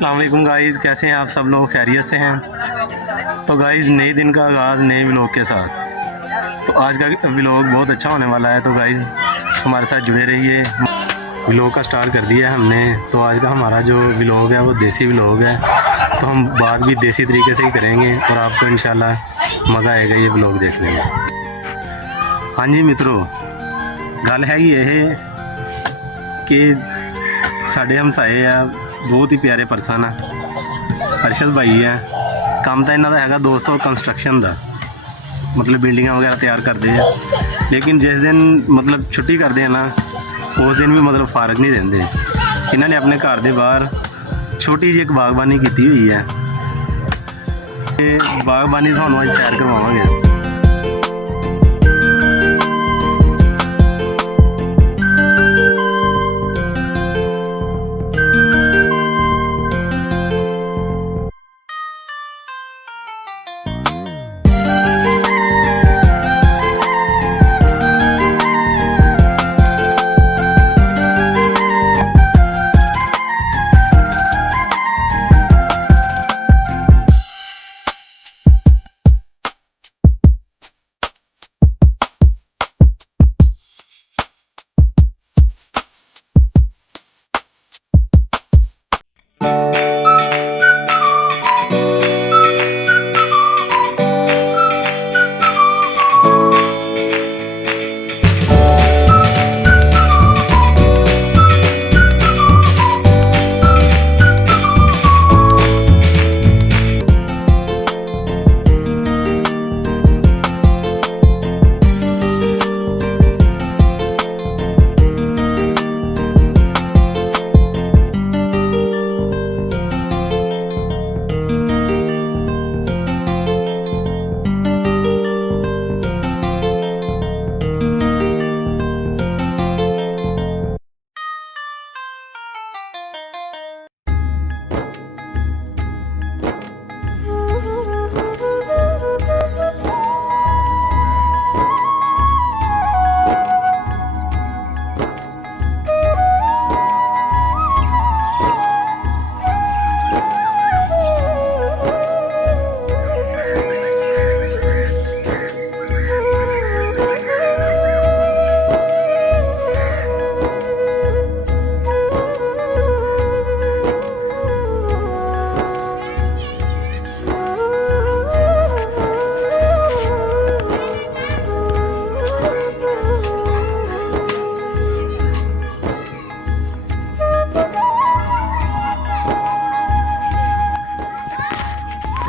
अस्सलाम वालेकुम गाइज़, कैसे हैं आप सब लोग? खैरियत से हैं? तो गाइज़ नए दिन का आगाज़ नए व्लॉग के साथ। तो आज का व्लॉग बहुत अच्छा होने वाला है, तो गाइज़ हमारे साथ जुड़े रहिए। व्लॉग का स्टार्ट कर दिया है हमने। तो आज का हमारा जो व्लॉग है वो देसी व्लॉग है, तो हम बात भी देसी तरीके से ही करेंगे और आपको इंशाल्लाह मज़ा आएगा ये व्लॉग देखने में। हाँ जी मित्रों, गल है ये कि साढ़े हमसाए आ बहुत ही प्यारे परसन है, अरशद भाई है। काम तो इन्हों का है दोस्तों कंस्ट्रक्शन का, मतलब बिल्डिंग वगैरह तैयार करते हैं। लेकिन जिस दिन मतलब छुट्टी करते हैं ना, उस दिन भी मतलब फारग नहीं रहते। इन्होंने अपने घर के बाहर छोटी जी एक बागबानी की हुई है। बागबानी थानू अज सैर करवावांगे।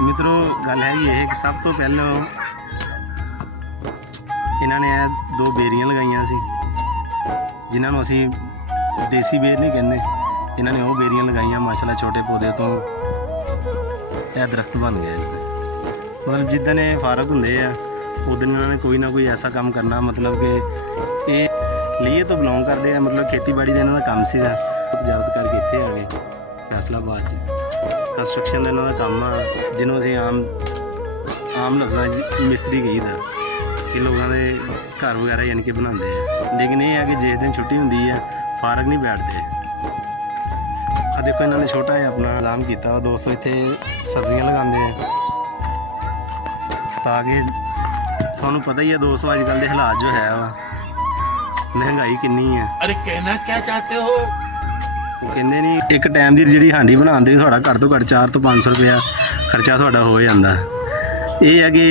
मित्रों गल है ये कि सब तो पहले इन्होंने दो बेरियां लगाइया सी, जिन्होंने असी देसी बेर नहीं कहते। इन्होंने वो बेरियां लगाइया, माशाल्लाह छोटे पौधे तो यह दरख्त बन गया। मतलब जिदन ये फारग होंगे उस दिन इन्होंने कोई ना कोई ऐसा काम करना, मतलब कि ये लिए तो बिलोंग करते हैं, मतलब खेती बाड़ी का इन्हों का काम से तजारत करके इतने आ गए फैसलाबाद कंस्ट्रक्शन का इन्हों का काम आ, जिन्हों असी आम लफ्ज़ मिस्त्री कही था कि लोगों के घर वगैरह यानी कि बनाते हैं। लेकिन यह है कि जिस दिन छुट्टी होंगी है फारग नहीं बैठते। आ देखो इन्होंने छोटा है अपना इंतजाम किया दोस्तों, इतने सब्जियां लगाते हैं ताकि थानू पता ही है दोस्तों अजकल के हालात जो है महंगाई कितनी है। अरे कहना क्या चाहते हो? कहते नहीं एक टाइम की जी हांडी बनाने थोड़ा घट तो घट 400 तो 500 रुपया खर्चा थोड़ा हो जाता। ये है कि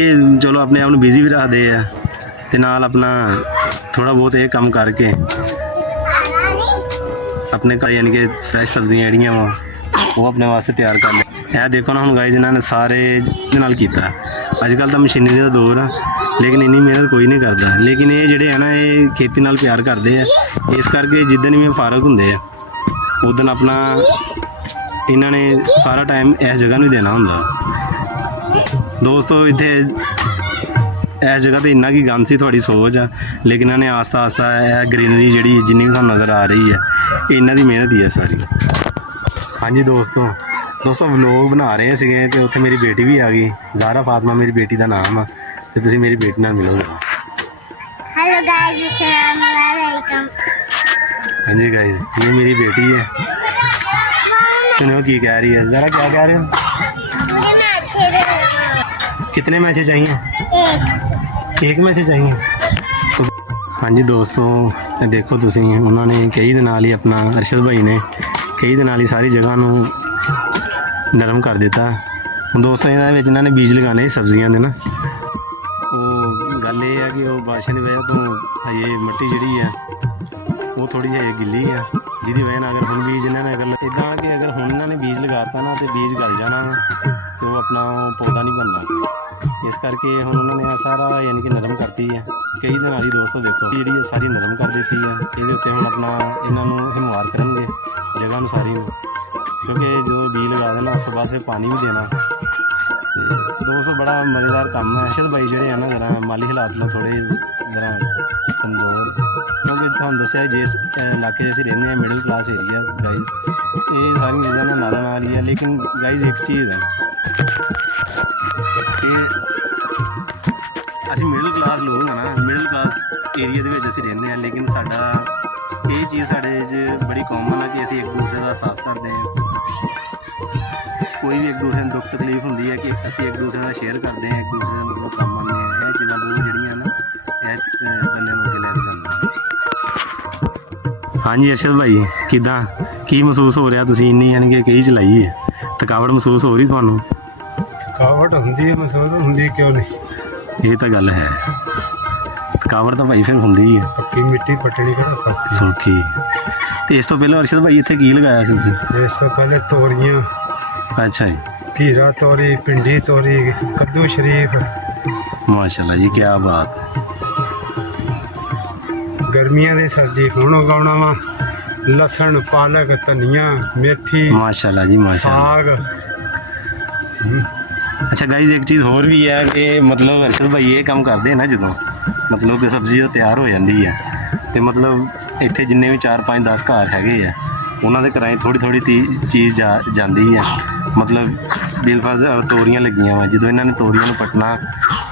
चलो अपने आप बिजी भी रखते हैं तो नाल अपना थोड़ा बहुत ये काम करके अपने घर यानी कि फ्रैश सब्जियां जड़ियाँ वो अपने वास्ते तैयार कर ले। यह देखो ना हम गाइस इन्होंने सारे नाल किया। अजकल तो मशीनरी का दौर है, लेकिन इन्नी मेहनत कोई नहीं करता। लेकिन ये जोड़े है ना ये खेती नाल प्यार करते हैं, इस करके जिदन भी फारग होंगे उस दिन अपना इन्होंने सारा टाइम इस जगह नहीं देना होंगे। दोस्तों इतने इस जगह तो इन्ना की गंद सी थोड़ी सोच है, लेकिन इन्होंने आस्ता आस्ता ग्रीनरी जी जिन्नी भी सानू नज़र आ रही है इन्हों की मेहनत ही है सारी। हाँ जी दोस्तों व्लॉग बना रहे थे तो उत्थे मेरी बेटी भी आ गई, ज़ारा फातिमा मेरी बेटी का नाम है। तो तुम मेरी बेटी नाल मिलो जरा। हेलो गाइस, अस्सलाम वालेकुम। हाँ जी गाइस, ये मेरी बेटी है। सुनो की कह रही है, ज़रा क्या कह रहे हो? मुझे मैं अच्छे से कितने मैसेज चाहिए? एक मैसेज चाहिए? तो हाँ जी दोस्तों, ਇਹ ਦੇਖੋ ਤੁਸੀਂ ਉਹਨਾਂ ਨੇ ਕਈ ਦਿਨਾਂ ਲਈ ਆਪਣਾ ਅਰਸ਼ਦ ਭਾਈ ਨੇ ਕਈ ਦਿਨਾਂ ਲਈ ਸਾਰੀ ਜਗ੍ਹਾ ਨੂੰ ਨਰਮ ਕਰ ਦਿੱਤਾ। ਹੁਣ ਦੋਸਤੋ ਇਹਦੇ ਵਿੱਚ ਇਹਨਾਂ ਨੇ ਬੀਜ ਲਗਾਉਣੇ ਸੀ ਸਬਜ਼ੀਆਂ ਦੇ ਨਾ। ਉਹ ਗੱਲ ਇਹ ਆ ਕਿ ਉਹ ਬਾਰਿਸ਼ਾਂ ਦੀ ਵਜ੍ਹਾ ਤੋਂ ਹਜੇ ਮਿੱਟੀ ਜਿਹੜੀ ਆ ਉਹ ਥੋੜੀ ਜਿਹੀ ਹਜੇ ਗਿੱਲੀ ਆ, ਜਿਹਦੀ ਵਜ੍ਹਾ ਨਾਲ ਅਗਰ ਹੁਣ ਬੀਜ ਇਹਨਾਂ ਨੇ ਅਗਰ ਇੱਦਾਂ ਕਿ ਅਗਰ ਹੁਣ ਇਹਨਾਂ ਨੇ ਬੀਜ ਲਗਾਤਾ ਨਾ ਤੇ ਬੀਜ ਗਲ ਜਾਣਾ ਤੇ ਉਹ ਆਪਣਾ ਪੌਦਾ ਨਹੀਂ ਬਣਨਾ। ਇਸ ਕਰਕੇ ਹੁਣ ਉਹਨਾਂ ਨੇ ਸਾਰਾ ਯਾਨੀ ਕਿ ਨਰਮ ਕਰਤੀ ਹੈ। ਕਈ ਦਿਨ ਵਾਲੀ ਦੋਸਤੋ ਦੇਖੋ ਜਿਹੜੀ ਇਹ ਸਾਰੀ ਨਰਮ ਕਰ ਦਿੱਤੀ ਹੈ। ਇਹਦੇ ਉੱਤੇ ਹੁਣ ਆਪਣਾ ਇਹਨਾਂ ਨੂੰ ਹਿਮਵਾਰ ਕਰਨਗੇ ਜਗ੍ਹਾ ਨੂੰ ਸਾਰੀ ਨੂੰ, ਕਿਉਂਕਿ ਜਦੋਂ ਬੀਜ ਲਗਾ ਦੇਣਾ ਉਸ ਤੋਂ ਬਾਅਦ ਫਿਰ ਪਾਣੀ ਵੀ ਦੇਣਾ। ਤੇ ਦੋਸਤੋ ਬੜਾ ਮਜ਼ੇਦਾਰ ਕੰਮ ਹੈ। ਅਰਸ਼ਦ ਭਾਈ ਜਿਹੜੇ ਆ ਨਾ ਜ਼ਰਾ ਮਾਲੀ ਹਾਲਾਤ ਨਾਲ ਥੋੜ੍ਹੇ ਜ਼ਰਾ ਕਮਜ਼ੋਰ, ਕਿਉਂਕਿ ਤੁਹਾਨੂੰ ਦੱਸਿਆ ਜਿਸ ਇਲਾਕੇ 'ਚ ਅਸੀਂ ਰਹਿੰਦੇ ਹਾਂ ਮਿਡਲ ਕਲਾਸ ਏਰੀਆ ਗਾਈਜ਼, ਇਹ ਸਾਰੀਆਂ ਚੀਜ਼ਾਂ ਨਾਲ ਨਾਲ ਆ ਰਹੀ ਹੈ। ਲੇਕਿਨ ਗਾਈਜ਼ ਇੱਕ ਚੀਜ਼ ਹੈ ਕਿ ਅਸੀਂ ਮਿਡਲ ਕਲਾਸ ਲੋਕ ਹਾਂ ਨਾ, ਮਿਡਲ ਕਲਾਸ ਏਰੀਆ ਦੇ ਵਿੱਚ ਅਸੀਂ ਰਹਿੰਦੇ ਹਾਂ, ਲੇਕਿਨ ਸਾਡਾ ਇਹ ਚੀਜ਼ ਸਾਡੇ 'ਚ ਬੜੀ ਕਾਮਨ ਹੈ ਕਿ ਅਸੀਂ ਇੱਕ ਦੂਸਰੇ ਦਾ ਅਹਿਸਾਸ ਕਰਦੇ ਹਾਂ। ਕੋਈ ਵੀ ਇੱਕ ਦੂਸਰੇ ਨੂੰ ਦੁੱਖ ਤਕਲੀਫ ਹੁੰਦੀ ਹੈ ਕਿ ਅਸੀਂ ਇੱਕ ਦੂਸਰੇ ਨਾਲ ਸ਼ੇਅਰ ਕਰਦੇ ਹਾਂ, ਇੱਕ ਦੂਸਰੇ ਦਾ ਮਤਲਬ ਕੰਮ ਆਉਂਦੇ ਹਾਂ। ਇਹ ਚੀਜ਼ਾਂ ਬਹੁਤ ਜਿਹੜੀਆਂ ਨਾ ਇਹ ਬੰਦੇ ਨੂੰ ਅੱਗੇ ਲੈ ਕੇ ਜਾਂਦੀਆਂ। ਹਾਂਜੀ ਅਰਸ਼ਦ ਭਾਈ, ਕਿੱਦਾਂ ਕੀ ਮਹਿਸੂਸ ਹੋ ਰਿਹਾ? ਤੁਸੀਂ ਇੰਨੀ ਯਾਨੀ ਕਿ ਕਹੀ ਚਲਾਈ ਹੈ, ਥਕਾਵਟ ਮਹਿਸੂਸ ਹੋ ਰਹੀ ਤੁਹਾਨੂੰ? ਥਕਾਵਟ ਹੁੰਦੀ ਹੈ, ਮਹਿਸੂਸ ਹੁੰਦੀ ਕਿਉਂ ਨਹੀਂ। ਇਹ ਤਾਂ ਗੱਲ ਹੈ, ਥਕਾਵਟ ਤਾਂ ਭਾਈ ਫਿਰ ਹੁੰਦੀ ਹੀ ਹੈ। ਪੱਕੀ ਮਿੱਟੀ ਪੱਟਣੀ ਕਿਹੜਾ ਸੌਖੀ। ਸੌਖੀ। ਤੇ ਇਸ ਤੋਂ ਪਹਿਲਾਂ ਅਰਸ਼ਦ ਭਾਈ ਇੱਥੇ ਕੀ ਲਗਾਇਆ ਸੀ ਤੁਸੀਂ? ਇਸ ਤੋਂ ਪਹਿਲੇ ਤੋਰੀਆਂ, ਅੱਛਾ ਜੀ, ਘੀਰਾ ਤੋਰੀ, ਭਿੰਡੀ ਤੋਰੀ, ਕੱਦੂ ਸ਼ਰੀਫ। ਮਾਸ਼ਾਅੱਲਾ ਜੀ, ਕੀ ਬਾਤ ਹੈ। ਗਰਮੀਆਂ ਦੀ ਸਬਜ਼ੀ ਹੁਣ ਉਗਾਉਣਾ ਵਾ, ਲਸਣ, ਪਾਲਕ, ਧਨੀਆ, ਮੇਥੀ, ਮਾਸ਼ਾਅੱਲਾ ਜੀ, ਮਾਸ਼ਾਅੱਲਾ। ਸਾਗ। ਅੱਛਾ ਗਾਈਜ਼, ਇੱਕ ਚੀਜ਼ ਹੋਰ ਵੀ ਹੈ ਕਿ ਮਤਲਬ ਅਰਸ਼ਦ ਭਾਈ ਇਹ ਕੰਮ ਕਰਦੇ ਨਾ ਜਦੋਂ ਮਤਲਬ ਕਿ ਸਬਜ਼ੀ ਤਿਆਰ ਹੋ ਜਾਂਦੀ ਹੈ ਤੇ ਮਤਲਬ ਇੱਥੇ ਜਿੰਨੇ ਵੀ 4 5 10 ਘਰ ਹੈਗੇ ਆ ਉਹਨਾਂ ਦੇ ਘਰਾਂ 'ਚ ਥੋੜ੍ਹੀ ਥੋੜ੍ਹੀ ਚੀਜ਼ ਜਾਂਦੀ ਹੈ। ਮਤਲਬ ਬਿਲਫਰਜ਼ ਤੋਰੀਆਂ ਲੱਗੀਆਂ ਵਾ, ਜਦੋਂ ਇਹਨਾਂ ਨੇ ਤੋਰੀਆਂ ਨੂੰ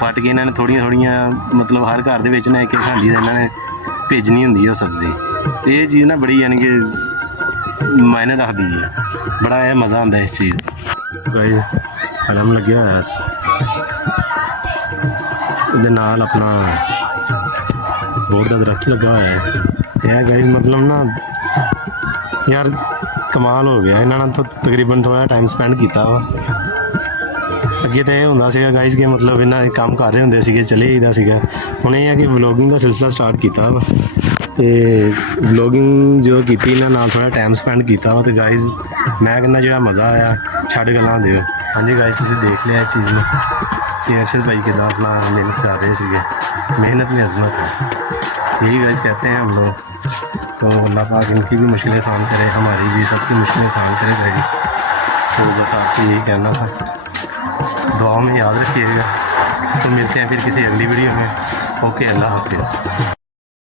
ਪੱਟ ਕੇ ਇਹਨਾਂ ਨੇ ਥੋੜ੍ਹੀਆਂ ਥੋੜ੍ਹੀਆਂ ਮਤਲਬ ਹਰ ਘਰ ਦੇ ਵਿੱਚ ਨਾ ਇੱਕ ਹਾਂਡੀ ਦਾ ਇਹਨਾਂ ਨੇ ਭੇਜਣੀ ਹੁੰਦੀ ਹੈ ਉਹ ਸਬਜ਼ੀ। ਇਹ ਚੀਜ਼ ਨਾ ਬੜੀ ਯਾਨੀ ਕਿ ਮਾਇਨੇ ਰੱਖਦੀ ਹੈ, ਬੜਾ ਇਹ ਮਜ਼ਾ ਆਉਂਦਾ ਇਸ ਚੀਜ਼ ਦਾ। ਗਾਈਜ਼ ਕਲਮ ਲੱਗਿਆ ਹੋਇਆ ਸੀ, ਉਹਦੇ ਨਾਲ ਆਪਣਾ ਬੋਰਡ ਦਾ ਦਰਖਤ ਲੱਗਾ ਹੋਇਆ ਹੈ। ਇਹ ਗਾਈਜ਼ ਮਤਲਬ ਨਾ ਯਾਰ ਕਮਾਲ ਹੋ ਗਿਆ, ਇਹਨਾਂ ਨਾਲ ਤਾਂ ਤਕਰੀਬਨ ਥੋੜ੍ਹਾ ਟਾਈਮ ਸਪੈਂਡ ਕੀਤਾ ਵਾ। ਅੱਗੇ ਤਾਂ ਇਹ ਹੁੰਦਾ ਸੀਗਾ ਗਾਈਜ਼ ਕਿ ਮਤਲਬ ਇਹਨਾਂ ਦੇ ਕੰਮ ਕਰ ਰਹੇ ਹੁੰਦੇ ਸੀਗੇ, ਚਲੇ ਜਾਂਦਾ ਸੀਗਾ। ਹੁਣ ਇਹ ਹੈ ਕਿ ਵਲੋਗਿੰਗ ਦਾ ਸਿਲਸਿਲਾ ਸਟਾਰਟ ਕੀਤਾ ਵਾ ਤੇ ਵਲੋਗਿੰਗ ਜੋ ਕੀਤੀ ਇਹਨਾਂ ਨਾਲ ਥੋੜ੍ਹਾ ਟਾਈਮ ਸਪੈਂਡ ਕੀਤਾ ਵਾ। ਤੇ ਗਾਈਜ਼ ਮੈਂ ਕਹਿੰਦਾ ਜਿਹੜਾ ਮਜ਼ਾ ਆਇਆ ਛੱਡ ਗੱਲਾਂ ਦਿਓ। ਹਾਂਜੀ ਗਾਈਜ਼, ਤੁਸੀਂ ਦੇਖ ਲਿਆ ਇਸ ਚੀਜ਼ ਨੂੰ कि अर्शद भाई कितना अपना मेहनत कर रहे थे। मेहनत में अजमत है, यही गाइस कहते हैं हम लोग। तो अल्लाह पाक इनकी भी मुश्किलें आसान करे, हमारी भी सबकी मुश्किलें आसान करे भाई। तो बस आपसे यही कहना था, दुआ में याद रखिएगा। तो मिलते हैं फिर किसी अगली वीडियो में। ओके, अल्लाह हाफिज़।